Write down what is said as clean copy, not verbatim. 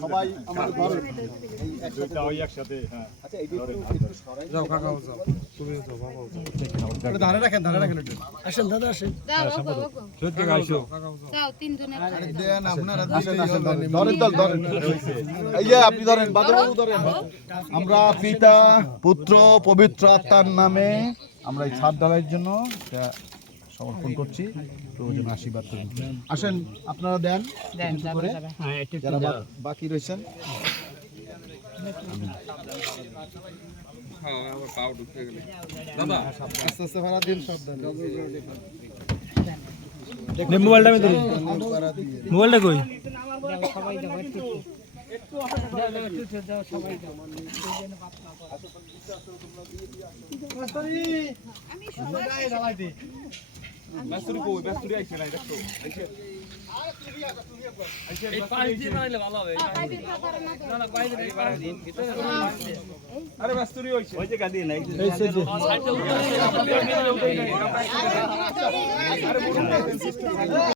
সবাই আমাদের ঘরে দুইটা ওই একসাথে। হ্যাঁ আচ্ছা এই একটু সরাই যাও কাকাও যাও তুমি যাও বাবাও যাও ধারে রাখেন একটু আসেন দাদা আসেন যাও সত্যি গাইছো যাও তিনজনে আরে দেন আপনারা আসেন ধরেন এই যে আপনি ধরেন বাদবাবু ধরেন। আমরা পিতা পুত্র পবিত্র আত্মার নামে আমরা এই ছাদ ঢালাইয়ের জন্য এটা সমর্পণ করছি। প্রভুর জন্য আশীর্বাদ করুন। আসেন আপনারা দেন করে যারা বাকি রয়েছেন। আস্তে আস্তে ভাড়া দিন সব দেন। মোবাইলটা আমি ধরি, মোবাইলটা কই? সবাই দাও একটু সবাই দাও। আমি সবাই বাস্তুরি কই বাস্তুরি আইছে না দেখো আইছে এই পানি দিয়ে বানাইলে ভালো হবে না না বাইরে দিন ভিতরে আরে বাস্তুরি হইছে ওই যে গাদি নাই এই সাইডে